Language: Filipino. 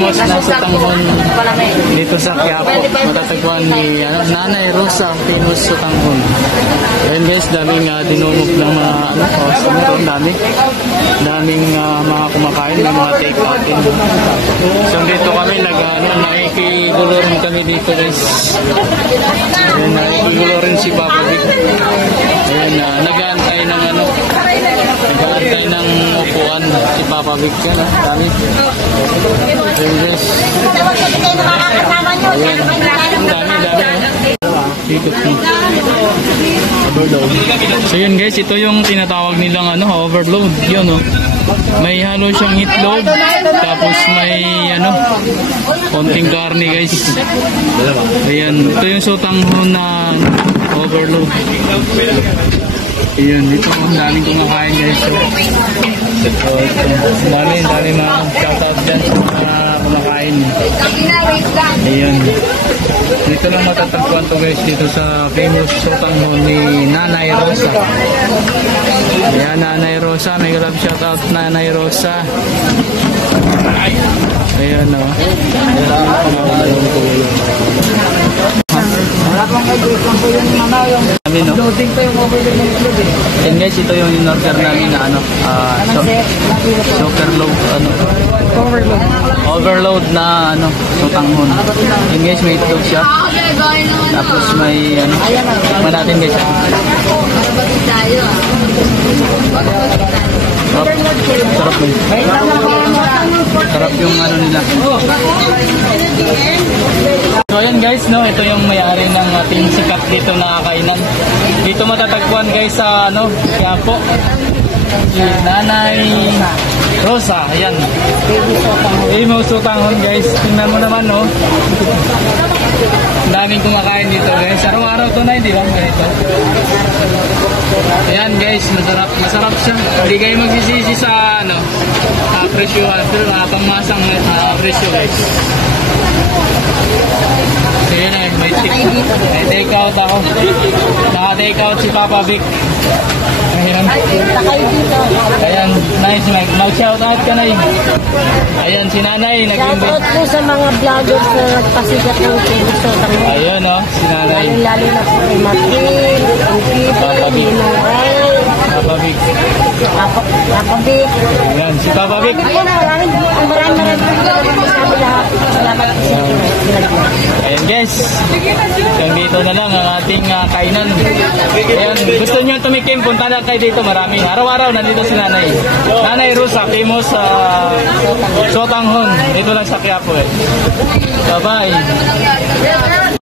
famous na sutanghon dito sa Quiapo. Matatagpuan ni Nanay Rosa, famous sutanghon. Ayan guys, daming dinumog ng mga customer. Daming mga kumakain, may mga take out din. So dito kami nakikigulorin kami dito guys. Ayan, nakikigulorin si Papa Vic. Ayan, nag-aantay ng nag-aantay ng upuan si Papa Vic yan, dami. Ayan guys. Ayan, dami. Ikot mo. Overload. So yun guys, ito yung tinatawag nilang overload. Yun may halo siyang itlog, tapos may konting karne guys. Ayan, ito yung sutanghon na overload. Ayan, dito ang daming kumakain guys. So, dami mga shoutout dyan sa mga kumakain. Ayan. Dito lang matatagpuan to guys, dito sa famous sutanghon ni Nanay Rosa. Ayan, Nanay Rosa, may grab shoutout Nanay Rosa. Ayan o. Loading pa yung overload ng itlog eh. And guys, ito yung in-order namin na overload overload na sutanghon. And guys, may itlog siya. Tapos may natin guys. Sarap mo. Sarap yung nila. So ayan guys, ito yung may-ari ng ating sikat dito na kainan. Dito matatagpuan guys sa Quiapo. Si Nanay Rosa, ayan. Famous sutanghon guys. Tingnan mo naman daming kumakain dito guys. Araw-araw to na, hindi lang ganito. Ayan guys, masarap siya. Hindi kayo magsisisi sa presyohan, pero pangmasang presyo guys. So yun may take out ako. Naka-take out si Papa Vic. Ayan, nice mag-shoutout ka na Ayan, si Nanay shoutout po sa mga vloggers na nagpasikat ng famous sutanghon. Ayan si Nanay. Lalo na po kay Martin, ang Peter, Ninong Papa Vic. Papa Vic. Ayan, si Papa Vic. Ayan, maraming salamat po sa ayan guys, dito na lang ang ating kainan. Ayan, gusto nyo tumikim, punta na kayo dito, marami. Araw-araw nandito si Nanay Rosa, famous sutanghon dito lang sa Quiapo. Bye bye.